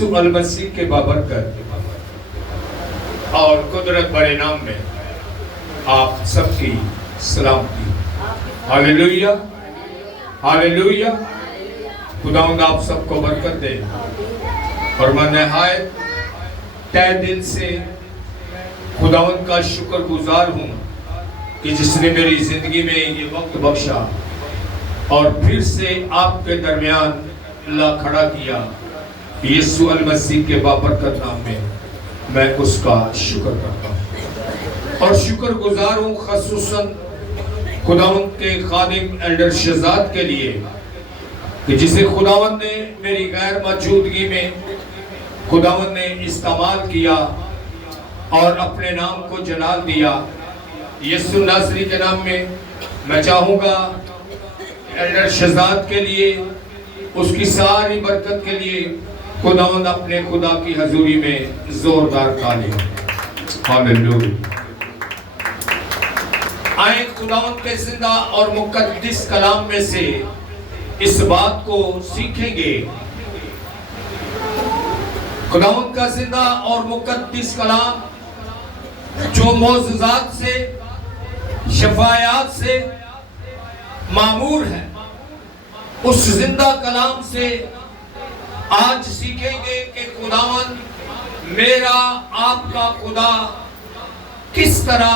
یسوع المسیح کے بابرکت اور قدرت بڑے نام میں آپ سب کی سلامتی۔ ہاللیلویہ ہاللیلویہ۔ خداوند آپ سب کو برکت دے، اور میں نہایت تہ دل سے خداوند کا شکر گزار ہوں کہ جس نے میری زندگی میں یہ وقت بخشا اور پھر سے آپ کے درمیان لا کھڑا کیا۔ یسوع المسیح کے بابرکت نام میں اس کا شکر کرتا ہوں، اور شکر گزار ہوں خصوصاً خداوند کے خادم ایلڈر شہزاد کے لیے کہ جسے خداوند نے میری غیر موجودگی میں خداوند نے استعمال کیا اور اپنے نام کو جلال دیا۔ یسوع ناصری کے نام میں چاہوں گا ایلڈر شہزاد کے لیے، اس کی ساری برکت کے لیے خداوند اپنے خدا کی حضوری میں زوردار تالی۔ ہاللیلویہ۔ آئیں خداوند کے زندہ اور مقدس کلام میں سے اس بات کو سیکھیں گے۔ خداوند کا زندہ اور مقدس کلام جو معجزات سے، شفاعات سے معمور ہے، اس زندہ کلام سے آج سیکھیں گے کہ خداوند میرا آپ کا خدا کس طرح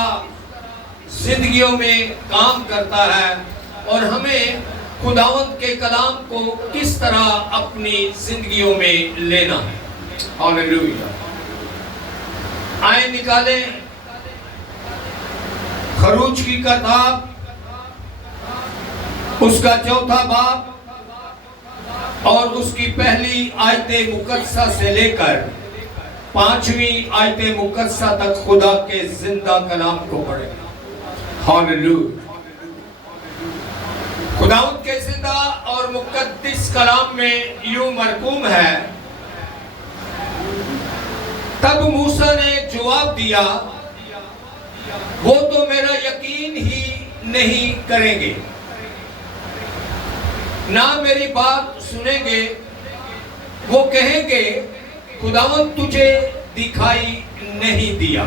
زندگیوں میں کام کرتا ہے، اور ہمیں خداوند کے کلام کو کس طرح اپنی زندگیوں میں لینا ہے۔ ہاللیلویہ۔ آئیں نکالیں خروج کی کتاب، اس کا 4 باب اور اس کی پہلی آیت مقدسہ سے لے کر 5ویں آیت مقدسہ تک خدا کے زندہ کلام کو پڑھیں۔ ہاللیلویہ۔ خداوند کے زندہ اور مقدس کلام میں یوں مرقوم ہے، تب موسیٰ نے جواب دیا، وہ تو میرا یقین ہی نہیں کریں گے، نہ میری بات سنیں گے۔ وہ کہیں گے خداوند تجھے دکھائی نہیں دیا۔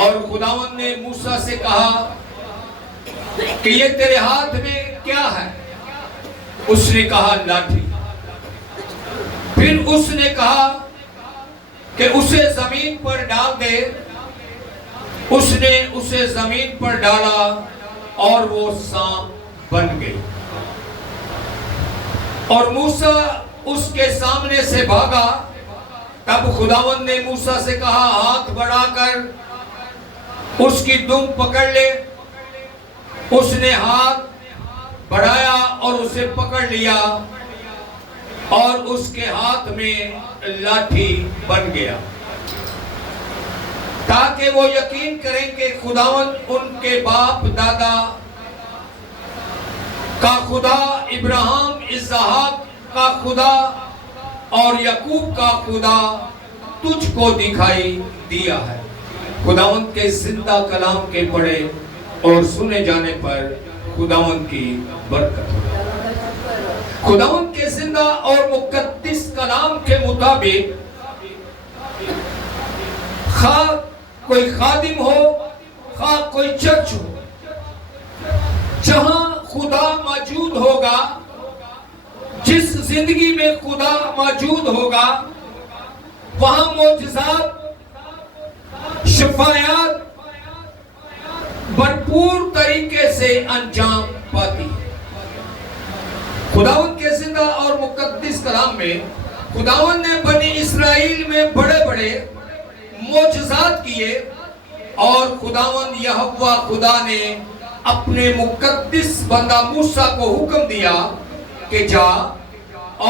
اور خداوند نے موسیٰ سے کہا کہ یہ تیرے ہاتھ میں کیا ہے؟ اس نے کہا لاٹھی۔ پھر اس نے کہا کہ اسے زمین پر ڈال دے۔ اس نے اسے زمین پر ڈالا اور وہ سانپ بن گئی، اور موسیٰ اس کے سامنے سے بھاگا۔ تب خداوند نے موسیٰ سے کہا، ہاتھ بڑھا کر اس کی دم پکڑ لے۔ اس نے ہاتھ بڑھایا اور اسے پکڑ لیا، اور اس کے ہاتھ میں لاٹھی بن گیا، تاکہ وہ یقین کریں کہ خداوند ان کے باپ دادا کا خدا، ابراہیم، اسحاق کا خدا اور یعقوب کا خدا تجھ کو دکھائی دیا ہے۔ خداوند کے زندہ کلام کے پڑھے اور سنے جانے پر خداوند کی برکت ہو۔ خداوند کے زندہ اور مقدس کلام کے مطابق خواہ کوئی خادم ہو، خواہ کوئی چرچ ہو، جہاں خدا موجود ہوگا، جس زندگی میں خدا موجود ہوگا، وہاں معجزات، شفاعات بھرپور طریقے سے انجام پاتی ہے۔ خداوند کے زندہ اور مقدس کلام میں خداوند نے بنی اسرائیل میں بڑے بڑے معجزات کیے، اور خداوند یہوہ خدا نے اپنے مقدس بندہ موسیٰ کو حکم دیا کہ جا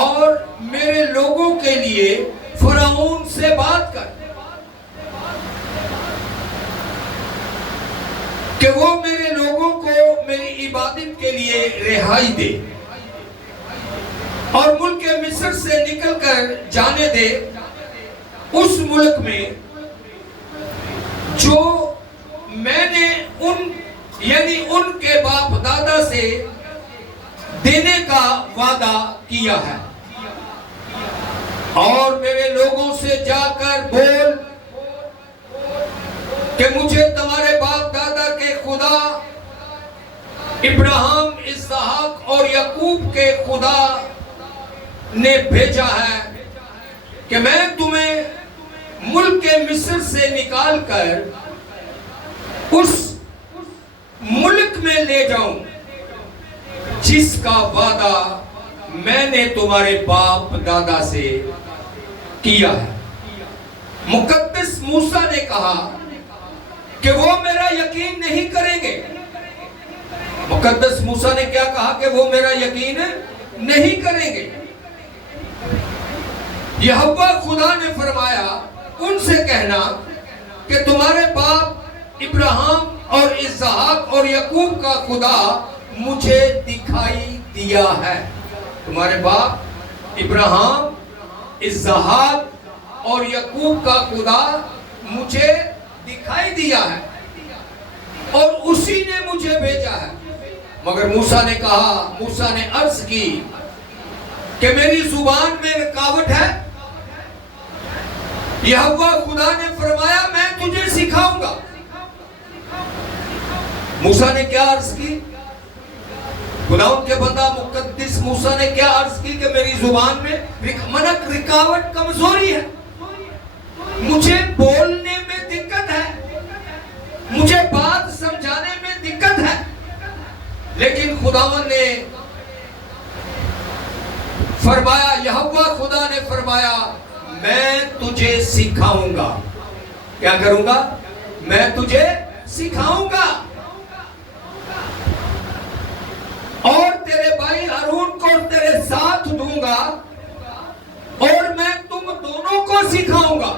اور میرے لوگوں کے لیے فرعون سے بات کر کہ وہ میرے لوگوں کو میری عبادت کے لیے رہائی دے اور ملک مصر سے نکل کر جانے دے، اس ملک میں جو میں نے ان کے باپ دادا سے دینے کا وعدہ کیا ہے۔ اور میرے لوگوں سے جا کر بول کہ مجھے تمہارے باپ دادا کے خدا ابراہیم، اسحاق اور یعقوب کے خدا نے بھیجا ہے کہ میں تمہیں ملک مصر سے نکال کر اس ملک میں لے جاؤں جس کا وعدہ میں نے تمہارے باپ دادا سے کیا ہے۔ مقدس موسیٰ نے کہا کہ وہ میرا یقین نہیں کریں گے۔ مقدس موسیٰ نے کیا کہا کہ وہ میرا یقین نہیں کریں گے۔ یہوہ خدا نے فرمایا ان سے کہنا کہ تمہارے باپ ابراہیم اور اسحاق اور یعقوب کا خدا مجھے دکھائی دیا ہے۔ تمہارے باپ ابراہیم، اسحاق اور یعقوب کا خدا مجھے دکھائی دیا ہے اور اسی نے مجھے بھیجا ہے۔ مگر موسیٰ نے کہا، موسیٰ نے عرض کی کہ میری زبان میں رکاوٹ ہے۔ یہوہ خدا نے فرمایا میں تجھے سکھاؤں گا۔ موسیٰ نے کیا عرض کی؟ خداوند کے بندہ مقدس موسیٰ نے کیا عرض کی کہ میری زبان میں رکاوٹ، کمزوری ہے، مجھے بولنے میں دقت ہے، مجھے بات سمجھانے میں دقت ہے۔ لیکن خداوند نے فرمایا، یہوہ خدا نے فرمایا میں تجھے سکھاؤں گا۔ کیا کروں گا؟ میں تجھے سکھاؤں گا اور تیرے بھائی ہارون کو تیرے ساتھ دوں گا اور میں تم دونوں کو سکھاؤں گا۔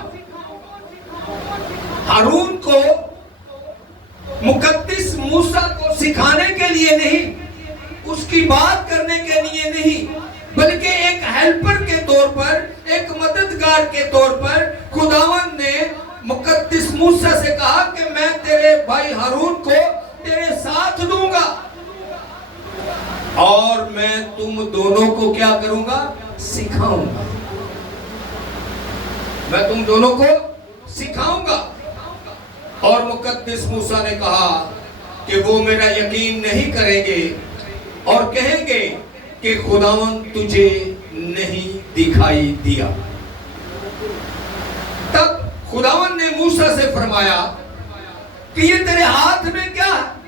ہارون کو مقدس موسیٰ کو سکھانے کے لیے نہیں، اس کی بات کرنے کے لیے نہیں، بلکہ ایک ہیلپر کے طور پر، ایک مددگار کے طور پر خداوند نے مقدس موسیٰ سے کہا کہ میں تیرے بھائی ہارون کو تیرے ساتھ دوں گا اور میں تم دونوں کو کیا کروں گا؟ سکھاؤں گا۔ میں تم دونوں کو سکھاؤں گا۔ اور مقدس موسیٰ نے کہا کہ وہ میرا یقین نہیں کریں گے اور کہیں گے کہ خداوند تجھے نہیں دکھائی دیا۔ تب خداوند نے موسیٰ سے فرمایا کہ یہ تیرے ہاتھ میں کیا ہے؟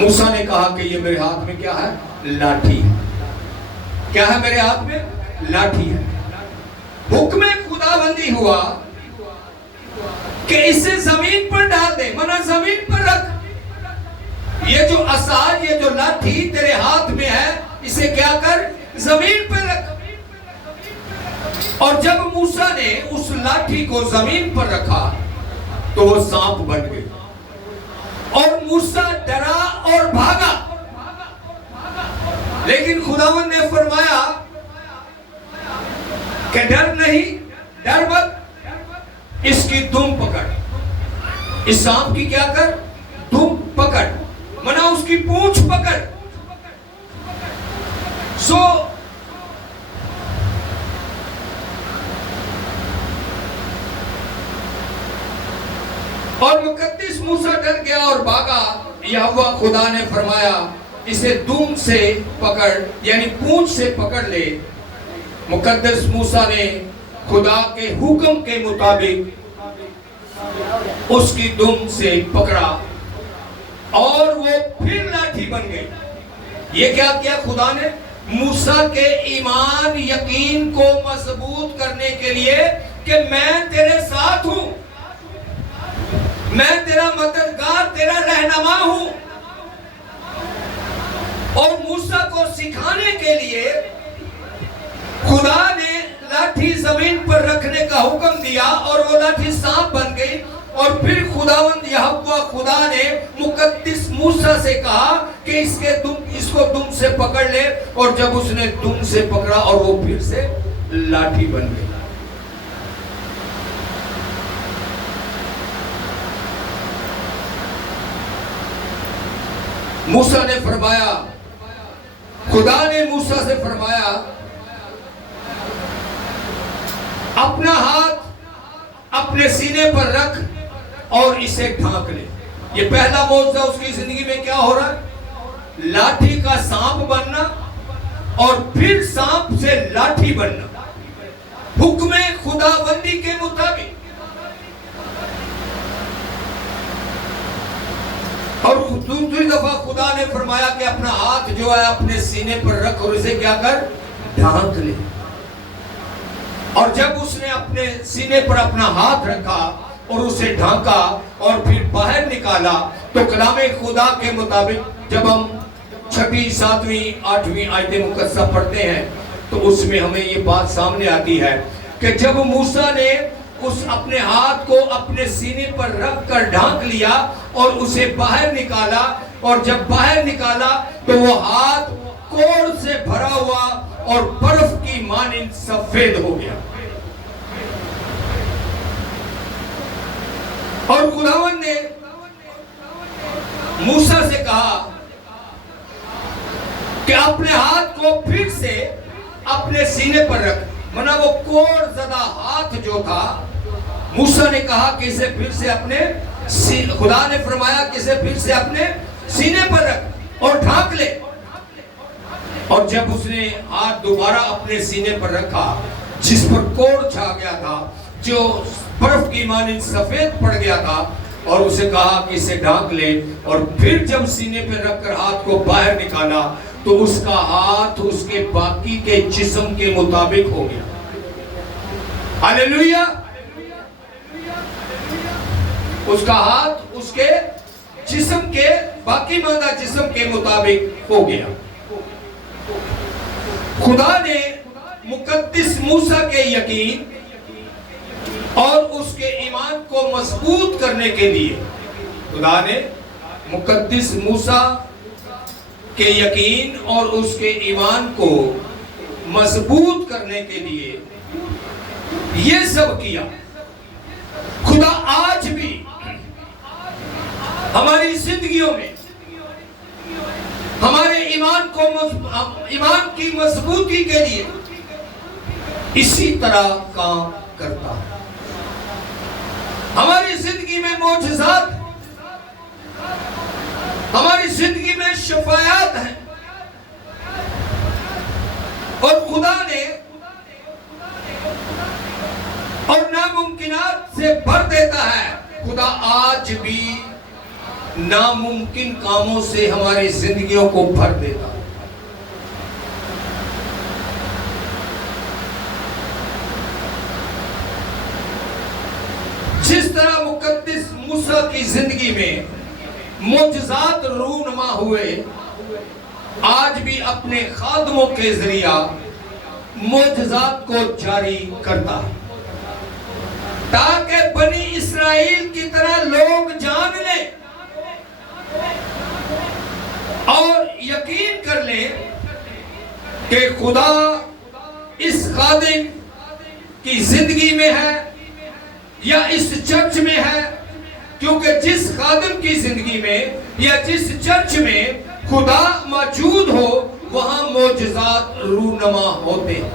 موسیٰ نے کہا کہ یہ میرے ہاتھ میں کیا ہے؟ لاٹھی ہے۔ کیا ہے میرے ہاتھ میں؟ لاٹھی ہے۔ حکم خداوندی ہوا کہ اسے زمین پر ڈال دے، منا زمین پر رکھ۔ یہ جو عصا، یہ جو لاٹھی تیرے ہاتھ میں ہے، اسے کیا کر؟ زمین پر رکھ۔ اور جب موسیٰ نے اس لاٹھی کو زمین پر رکھا تو وہ سانپ بن گئی اور موسیٰ ڈرا اور بھاگا۔ لیکن خداوند نے فرمایا کہ ڈر نہیں، ڈر مت، اس کی دم پکڑ، اس سانپ کی کیا کر؟ دم پکڑ، منا اس کی پونچھ پکڑ۔ اور مقدس موسیٰ ڈر گیا اور بھاگا۔ یہوہ خدا نے فرمایا اسے دم سے پکڑ، یعنی پونچھ سے پکڑ لے۔ مقدس موسیٰ نے خدا کے حکم کے مطابق اس کی دم سے پکڑا اور وہ پھر لاٹھی بن گئی۔ یہ کیا کیا خدا نے؟ موسیٰ کے ایمان یقین کو مضبوط کرنے کے لیے کہ میں تیرے ساتھ ہوں، میں تیرا مددگار، تیرا رہنما ہوں۔ اور موسیٰ کو سکھانے کے لیے خدا نے لاٹھی زمین پر رکھنے کا حکم دیا اور وہ لاٹھی سانپ بن گئی۔ اور پھر خداوند یہوہ خدا نے مقدس موسیٰ سے کہا کہ اس کو دم سے پکڑ لے، اور جب اس نے دم سے پکڑا اور وہ پھر سے لاٹھی بن گئی۔ موسیٰ نے فرمایا، خدا نے موسیٰ سے فرمایا اپنا ہاتھ اپنے سینے پر رکھ اور اسے ڈھانک لے. یہ پہلا معجزہ اس کی زندگی میں کیا ہو رہا ہے؟ لاٹھی کا سانپ بننا اور پھر سانپ سے لاٹھی بننا حکم خداوندی کے مطابق. اور دوسری دفعہ خدا نے فرمایا کہ اپنا ہاتھ جو ہے اپنے سینے پر رکھ اور اسے کیا کر؟ ڈھانک لے. اور جب اس نے اپنے سینے پر اپنا ہاتھ رکھا اور اسے ڈھانکا اور پھر باہر نکالا تو کلام خدا کے مطابق جب ہم 6، 7، 8 آیت مقدسہ پڑھتے ہیں تو اس میں ہمیں یہ بات سامنے آتی ہے کہ جب موسیٰ نے اس اپنے ہاتھ کو اپنے سینے پر رکھ کر ڈھانک لیا اور اسے باہر نکالا اور جب باہر نکالا تو وہ ہاتھ کوڑ سے بھرا ہوا اور برف کی مانند سفید ہو گیا. اور خداوند نے موسیٰ سے کہا کہ اپنے ہاتھ کو پھر سے اپنے سینے پر رکھ. منا وہ کوڑ زدہ ہاتھ جو تھا موسیٰ نے کہا کہ اسے پھر سے اپنے خدا نے فرمایا کہ اسے پھر سے اپنے سینے پر رکھ اور ڈھانک لے. اور جب اس نے ہاتھ دوبارہ اپنے سینے پر رکھا جس پر کوڑ چھا گیا تھا جو برف کی مانند سفید پڑ گیا تھا اور اسے کہا کہ اسے ڈھانک لے اور پھر جب سینے پہ رکھ کر ہاتھ کو باہر نکالا تو اس کا ہاتھ اس کے باقی کے جسم کے مطابق ہو گیا. ہاللیلویہ. اس کا ہاتھ اس کے جسم کے باقی ماندہ جسم کے مطابق ہو گیا. خدا نے مقدس موسیٰ کے یقین اور اس کے ایمان کو مضبوط کرنے کے لیے خدا نے مقدس موسیٰ کے یقین اور اس کے ایمان کو مضبوط کرنے کے لیے یہ سب کیا. خدا آج بھی ہماری زندگیوں میں ہمارے ایمان کی مضبوطی کے لیے اسی طرح کام کرتا ہے. ہماری زندگی میں معجزات، ہماری زندگی میں شفایات ہیں اور خدا نے اور ناممکنات سے بھر دیتا ہے. خدا آج بھی ناممکن کاموں سے ہماری زندگیوں کو بھر دیتا ہے. جس طرح مقدس موسیٰ کی زندگی میں معجزات رونما ہوئے، آج بھی اپنے خادموں کے ذریعہ معجزات کو جاری کرتا ہے تاکہ بنی اسرائیل کی طرح لوگ جان لیں اور یقین کر لیں کہ خدا اس خادم کی زندگی میں ہے یا اس چرچ میں ہے. کیونکہ جس خادم کی زندگی میں یا جس چرچ میں خدا موجود ہو وہاں معجزات رونما ہوتے ہیں.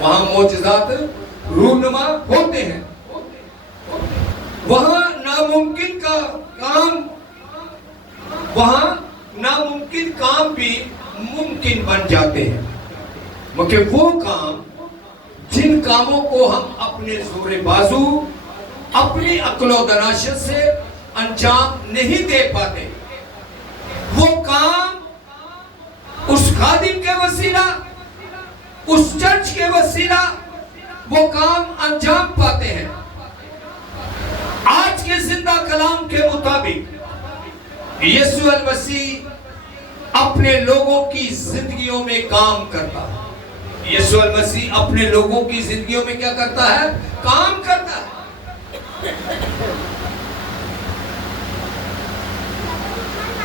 وہاں معجزات رونما ہوتے ہیں. وہاں ناممکن کام بھی ممکن بن جاتے ہیں. مگر وہ کام جن کاموں کو ہم اپنے زور بازو، اپنی عقل و دانشت سے انجام نہیں دے پاتے، وہ کام اس خادم کے وسیلہ، اس چرچ کے وسیلہ وہ کام انجام پاتے ہیں. آج کے زندہ کلام کے مطابق یسوع المسیح اپنے لوگوں کی زندگیوں میں کام کرتا ہے. یسوع المسیح اپنے لوگوں کی زندگیوں میں کیا کرتا ہے؟ کام کرتا ہے.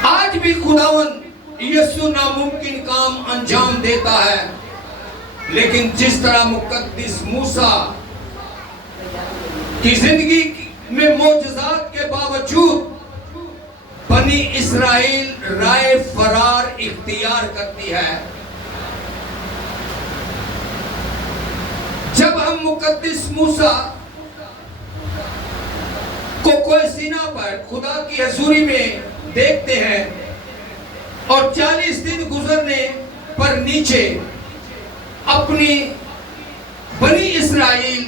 آج بھی خداوند یسوع ناممکن کام انجام دیتا ہے. لیکن جس طرح مقدس موسیٰ کی زندگی میں معجزات کے باوجود بنی اسرائیل رائے فرار اختیار کرتی ہے، جب ہم مقدس موسیٰ کو کوہ سینا پر خدا کی حضوری میں دیکھتے ہیں اور 40 دن گزرنے پر نیچے اپنی بنی اسرائیل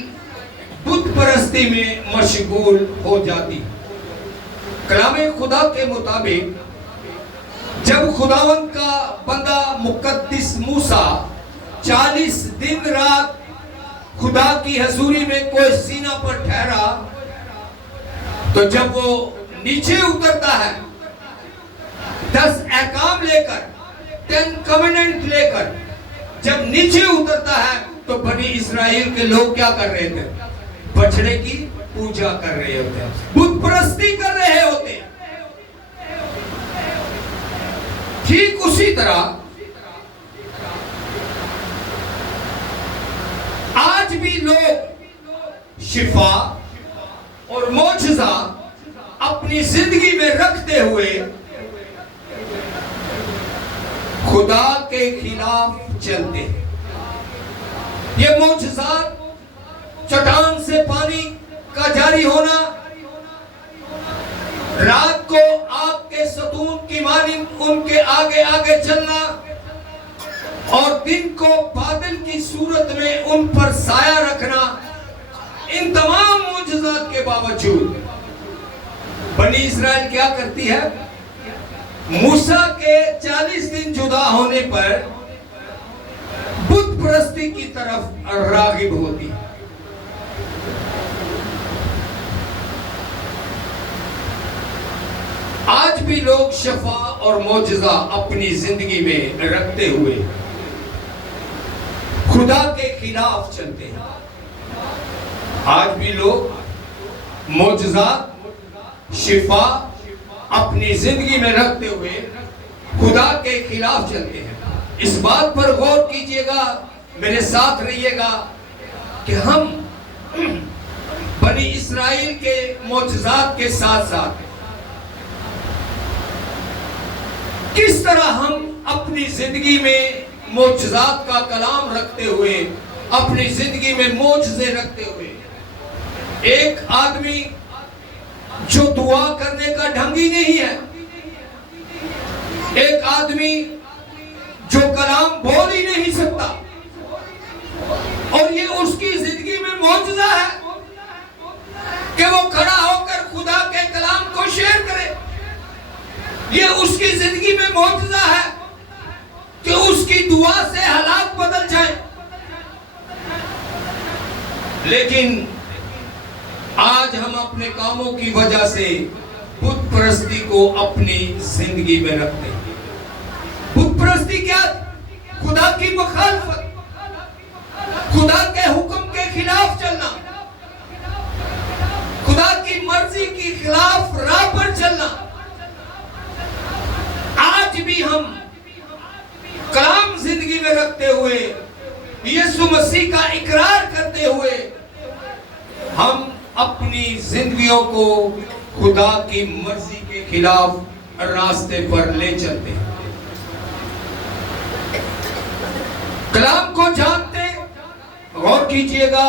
بت پرستی میں مشغول ہو جاتی. کلام خدا کے مطابق جب خداوند کا بندہ مقدس موسیٰ 40 دن رات خدا کی حضوری میں کوہ سینا پر ٹھہرا تو جب وہ نیچے اترتا ہے 10 احکام لے کر 10 کمنڈنٹ لے کر جب نیچے اترتا ہے تو بنی اسرائیل کے لوگ کیا کر رہے تھے؟ بچڑے کی پوجا کر رہے ہوتے ہیں, بت پرستی کر رہے ہوتے ہیں. ٹھیک اسی طرح آج بھی لوگ شفا اور معجزہ اپنی زندگی میں رکھتے ہوئے خدا کے خلاف چلتے ہیں. یہ معجزات چٹان سے پانی کا جاری ہونا, رات کو آگ کے ستون کی مانند ان کے آگے آگے چلنا اور دن کو بادل کی صورت میں ان پر سایہ رکھنا, ان تمام معجزات کے باوجود بنی اسرائیل کیا کرتی ہے؟ موسیٰ کے 40 دن جدا ہونے پر بت پرستی کی طرف راغب ہوتی ہے. آج بھی لوگ شفا اور معجزہ اپنی زندگی میں رکھتے ہوئے خدا کے خلاف چلتے ہیں. آج بھی لوگ معجزہ شفا اپنی زندگی میں رکھتے ہوئے خدا کے خلاف چلتے ہیں. اس بات پر غور کیجئے گا, میرے ساتھ رہیے گا کہ ہم بنی اسرائیل کے معجزات کے ساتھ ساتھ کس طرح ہم اپنی زندگی میں معجزات کا کلام رکھتے ہوئے, اپنی زندگی میں معجزے رکھتے ہوئے. ایک آدمی جو دعا کرنے کا ڈھنگ ہی نہیں ہے, ایک آدمی جو کلام بول ہی نہیں سکتا اور یہ اس کی زندگی میں معجزہ ہے کہ وہ کھڑا ہو کر خدا کے کلام کو شیئر کرے. یہ اس کی زندگی میں معجزہ ہے کہ اس کی دعا سے حالات بدل جائیں. لیکن آج ہم اپنے کاموں کی وجہ سے بت پرستی کو اپنی زندگی میں رکھتے ہیں. بت پرستی کیا؟ خدا کی مخالفت, خدا کے حکم کے خلاف چلنا, خدا کی مرضی کی خلاف راہ پر چلنا. آج بھی ہم کلام زندگی میں رکھتے ہوئے, یسوع مسیح کا اقرار کرتے ہوئے, ہم اپنی زندگیوں کو خدا کی مرضی کے خلاف راستے پر لے چلتے ہیں. کلام کو جانتے, غور کیجئے گا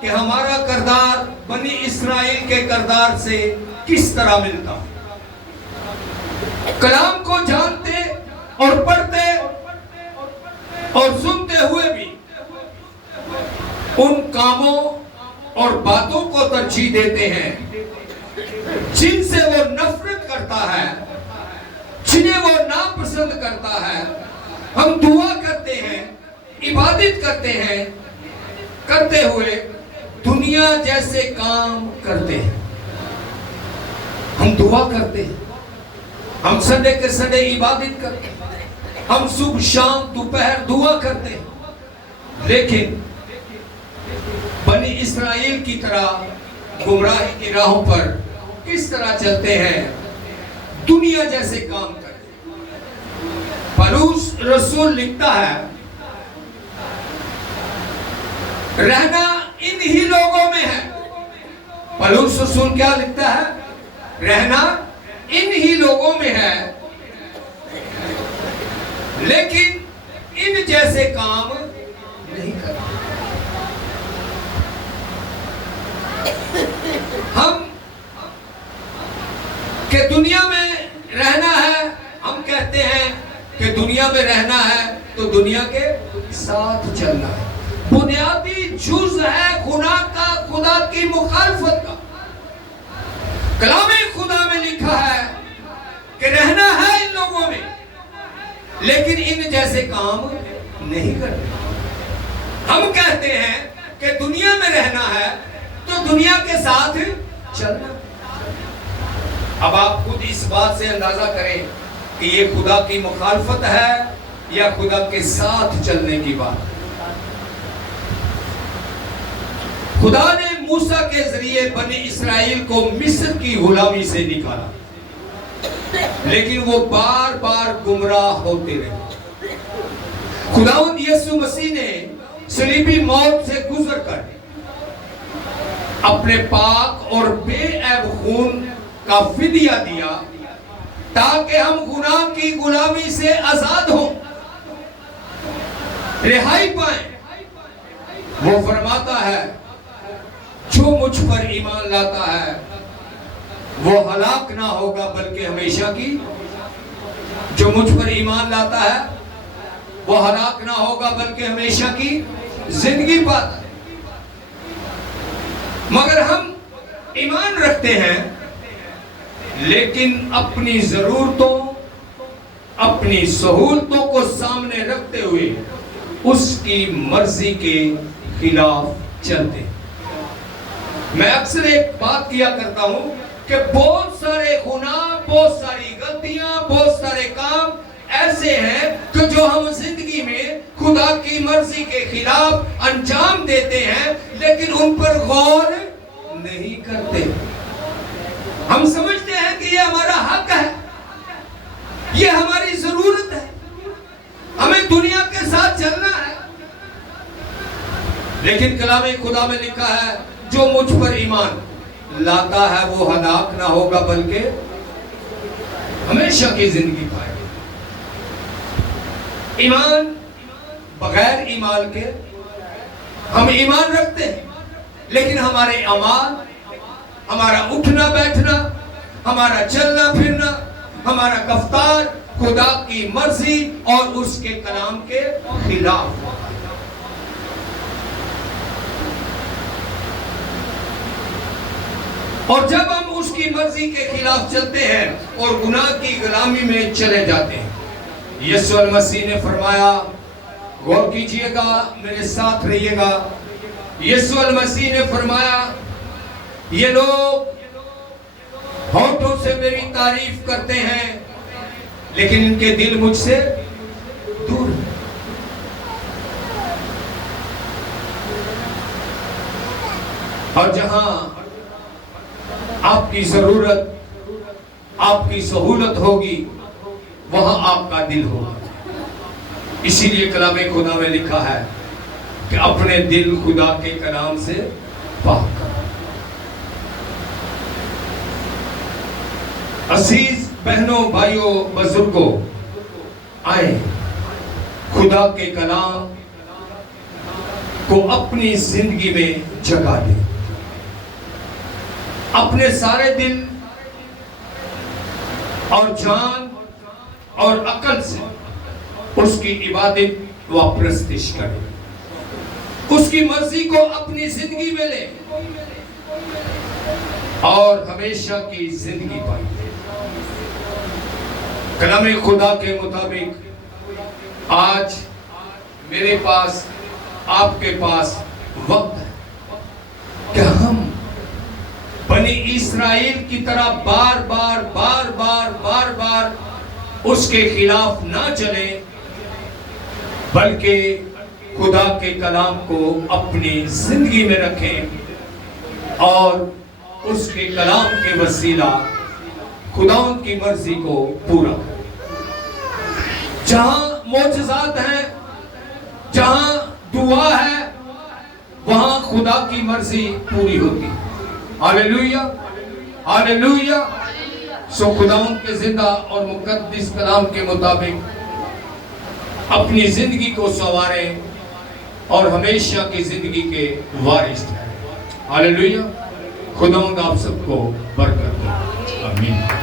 کہ ہمارا کردار بنی اسرائیل کے کردار سے کس طرح ملتا. کلام کو جانتے اور پڑھتے اور سنتے ہوئے بھی ان کاموں اور باتوں کو ترجیح دیتے ہیں جن سے وہ نفرت کرتا ہے, جنہیں وہ ناپسند کرتا ہے. ہم دعا کرتے ہیں, عبادت کرتے ہیں, کرتے ہوئے دنیا جیسے کام کرتے ہیں. ہم دعا کرتے ہیں, ہم سنڈے کے سنڈے عبادت کرتے ہیں, ہم صبح شام دوپہر دعا کرتے ہیں, لیکن بنی اسرائیل کی طرح گمراہی کی راہوں پر کس طرح چلتے ہیں؟ دنیا جیسے کام کرتے ہیں. پولس رسول لکھتا ہے, رہنا انہی لوگوں میں ہے. پولس رسول کیا لکھتا ہے؟ رہنا انہی لوگوں میں ہے, لیکن ان جیسے کام نہیں کرتے. دنیا میں رہنا ہے، ہم کہتے ہیں کہ دنیا میں رہنا ہے تو دنیا کے ساتھ چلنا ہے۔ بنیادی جز ہے گناہ کا، خدا کی مخالفت کا۔ کلام خدا میں لکھا ہے کہ رہنا ہے ان لوگوں میں، لیکن ان جیسے کام نہیں کرتے۔ ہم کہتے ہیں کہ دنیا میں رہنا ہے تو دنیا کے ساتھ چلنا۔ اب آپ خود اس بات سے اندازہ کریں کہ یہ خدا کی مخالفت ہے یا خدا کے ساتھ چلنے کی بات۔ خدا نے موسیٰ کے ذریعے بنی اسرائیل کو مصر کی غلامی سے نکالا، لیکن وہ بار بار گمراہ ہوتے رہے۔ خداوند یسوع مسیح نے صلیبی موت سے گزر کر اپنے پاک اور بے عیب خون کا فدیہ دیا تاکہ ہم گناہ کی غلامی سے آزاد ہوں، رہائی پائیں۔ وہ فرماتا ہے جو مجھ پر ایمان لاتا ہے وہ ہلاک نہ ہوگا بلکہ ہمیشہ کی، جو مجھ پر ایمان لاتا ہے وہ ہلاک نہ ہوگا بلکہ ہمیشہ کی زندگی پاتا ہے۔ مگر ہم ایمان رکھتے ہیں لیکن اپنی ضرورتوں، اپنی سہولتوں کو سامنے رکھتے ہوئے اس کی مرضی کے خلاف چلتے ہیں۔ میں اکثر ایک بات کیا کرتا ہوں کہ بہت سارے گناہ، بہت ساری غلطیاں، بہت سارے کام ایسے ہیں کہ جو ہم زندگی میں خدا کی مرضی کے خلاف انجام دیتے ہیں لیکن ان پر غور نہیں کرتے۔ ہم سمجھتے ہیں کہ یہ ہمارا حق ہے، یہ ہماری ضرورت ہے، ہمیں دنیا کے ساتھ چلنا ہے۔ لیکن کلام خدا میں لکھا ہے جو مجھ پر ایمان لاتا ہے وہ ہلاک نہ ہوگا بلکہ ہمیشہ کی زندگی پائے گا۔ ایمان بغیر ایمان کے، ہم ایمان رکھتے ہیں لیکن ہمارے اعمال، ہمارا اٹھنا بیٹھنا، ہمارا چلنا پھرنا، ہمارا رفتار خدا کی مرضی اور اس کے کلام کے خلاف۔ اور جب ہم اس کی مرضی کے خلاف چلتے ہیں اور گناہ کی غلامی میں چلے جاتے ہیں، یسوع المسیح نے فرمایا، غور کیجئے گا، میرے ساتھ رہیے گا۔ یسوع المسیح نے فرمایا یہ لوگ ہونٹوں سے میری تعریف کرتے ہیں لیکن ان کے دل مجھ سے دور ہیں۔ اور جہاں آپ کی ضرورت، آپ کی سہولت ہوگی وہاں آپ کا دل ہوگا۔ اسی لیے کلام خدا میں لکھا ہے کہ اپنے دل خدا کے کلام سے پاک کرو۔ عزیز بہنوں، بھائیوں، بزرگوں، آئیں خدا کے کلام کو اپنی زندگی میں جگہ دیں۔ اپنے سارے دل اور جان اور عقل سے اس کی عبادت و پرستش کریں، اس کی مرضی کو اپنی زندگی میں لیں اور ہمیشہ کی زندگی پائیں۔ کلام خدا کے مطابق آج میرے پاس، آپ کے پاس وقت ہے کہ ہم بنی اسرائیل کی طرح بار بار اس کے خلاف نہ چلیں بلکہ خدا کے کلام کو اپنی زندگی میں رکھیں اور اس کے کلام کے وسیلہ خداوند کی مرضی کو پورا کریں۔ جہاں معجزات ہیں، جہاں دعا ہے، وہاں خدا کی مرضی پوری ہوتی ہے۔ ہاللیلویہ، ہاللیلویہ۔ سو خداوند کے زندہ اور مقدس کلام کے مطابق اپنی زندگی کو سنواریں اور ہمیشہ کی زندگی کے وارث ہیں۔ ہاللیلویہ۔ خداوند آپ سب کو برکت دے۔ آمین۔